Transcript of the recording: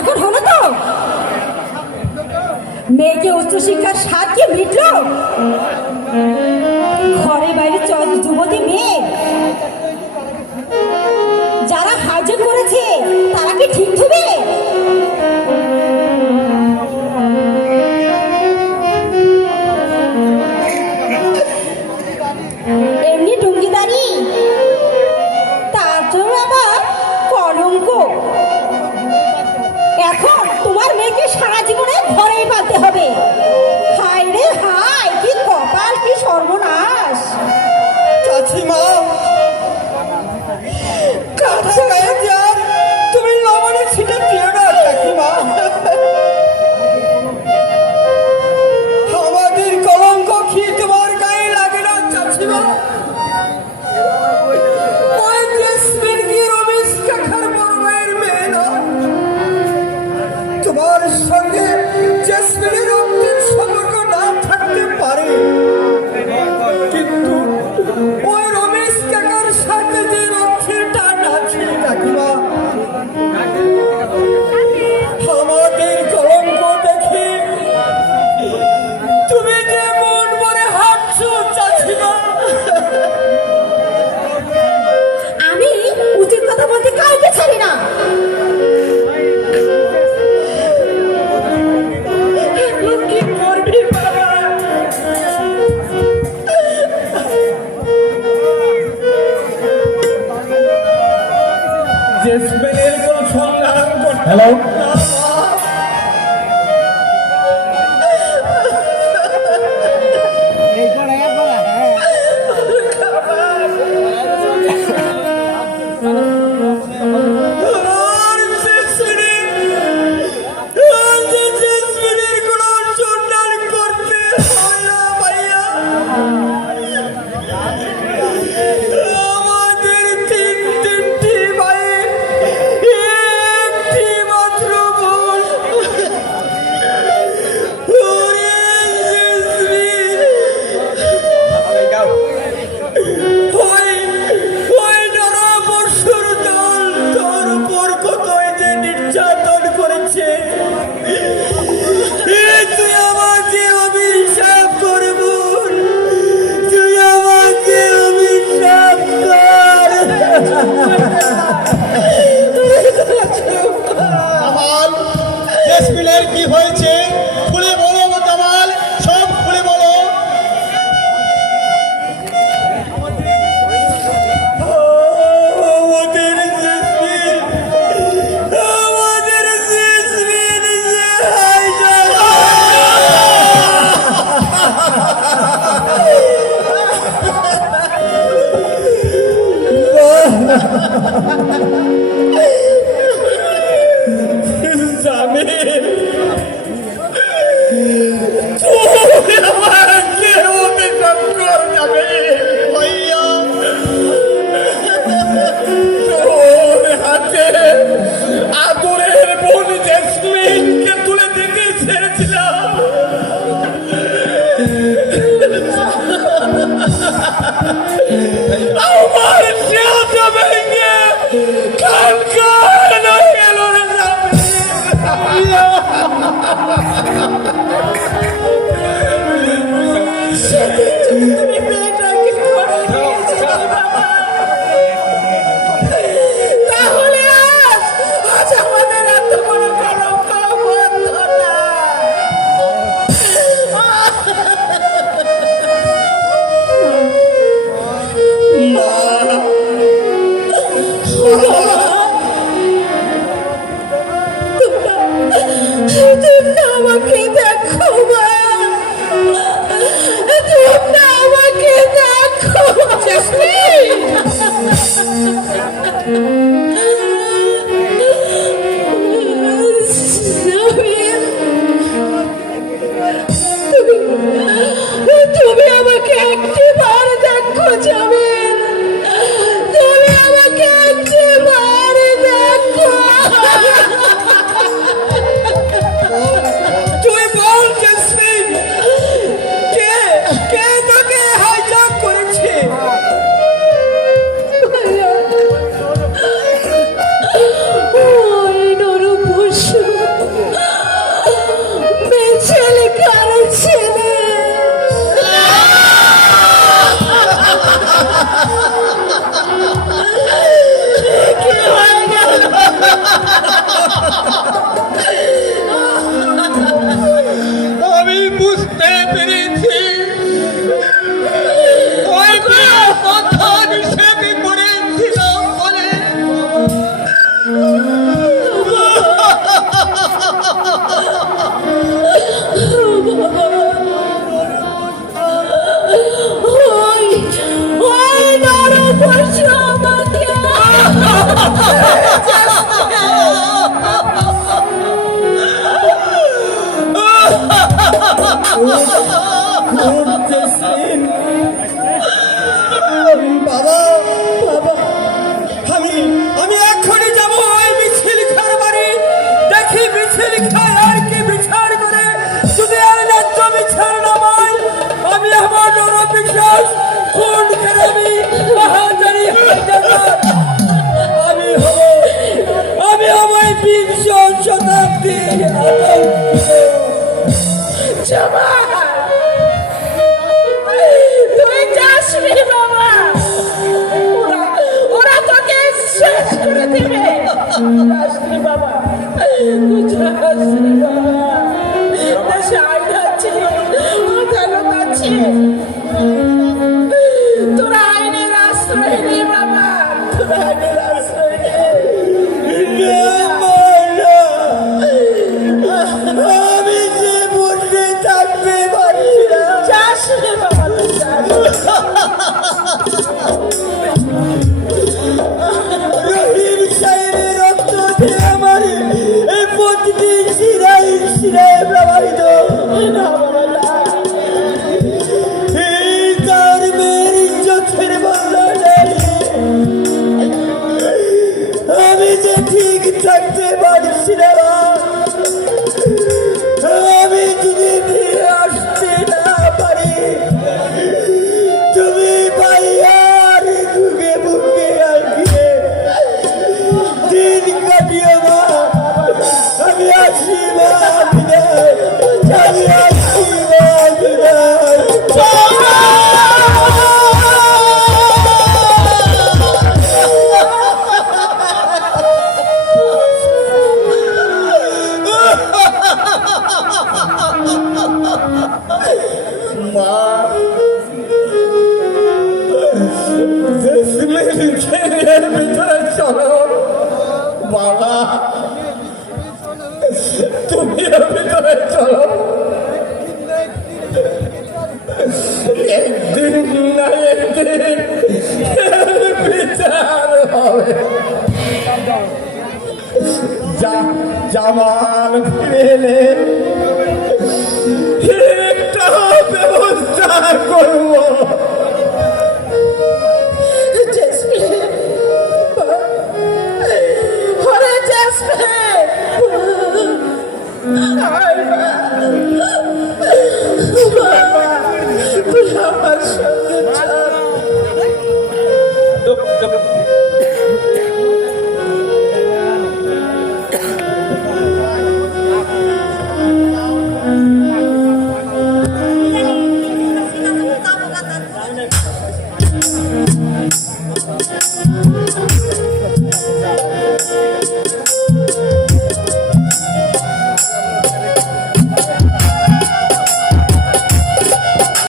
এখন হলো তো? মেয়েকে উচ্চশিক্ষার স্বাদ কি মিটল? ঘরে বাইরে যুবতী মেয়ে যারা হাজত করেছে তারা কি ঠিক হবে? এমনি টুঙ্গিদারি, তার জন্য আবার কলঙ্ক। এখন তোমার মেয়েকে সারা জীবনে ঘরেই পালতে হবে। হায় রে হায়, কি কপাল, কি সর্বনাশ। চাচিমা, কাঁথা গায়ে যান, তুমি লবণে ছিটে দিও না চাচিমা। আমাদের কলঙ্ক কি তোমার গায়ে লাগে না চাচিমা? ওই জেসমিন কি রমেশ কাকার বড় ভাইয়ের মেয়ে না? তোমার সঙ্গে জেসমিনের রক্তের সম্পর্ক না থাকতে পারে, কিন্তু ওই রমেশ কাকার সাথে যে রক্তের টান আছে কাকিমা, আমাদের কলঙ্ক দেখে তুমি যে মন ভরে হাঁটছো চাচিমা। আমি উচিত কথা বলতে কাউকে ছাড়ি না। কি করবি বাবা? জেসমিনের কোন সন্ধান করতে হ্যালো, আর জেসমিনের কোন সন্ধান করতে হয় না ভাইয়া। আমাদের তিনটি ভাই, একটি মাত্র রাগের আশ্রয় নে। আমি যে বসে থাকতে পারছি না। যাস রে বাবা, তুই যাস। রহিম সাহেবের রক্ত যে আমার এই প্রতিটি শিরায় শিরায় প্রবাহিত। না বাবা, না। এই তার মেয়ের ইজ্জতের বদলে আমি যে ঠিক থাকতে পারছি না। আমি যদি ফিরে আসতে না পারি, তুমি পাইয়ার বুকে বুকে আঁকিয়ে দিন কাটিও মা। আমি আসি মা, বিদায়। আমি আসি মা, বিদায়। মা, জেসমিনের ভিতরে চলো। বাবা, তুমিও ভিতরে চলো। একদিন না একদিন বিচার হবে। জামাল ফিরে এলে একটা ব্যবস্থা করবো। জেসমিন, ওরে জেসমিন, আয় মা। বাবা, তুই আমার সঙ্গে চল।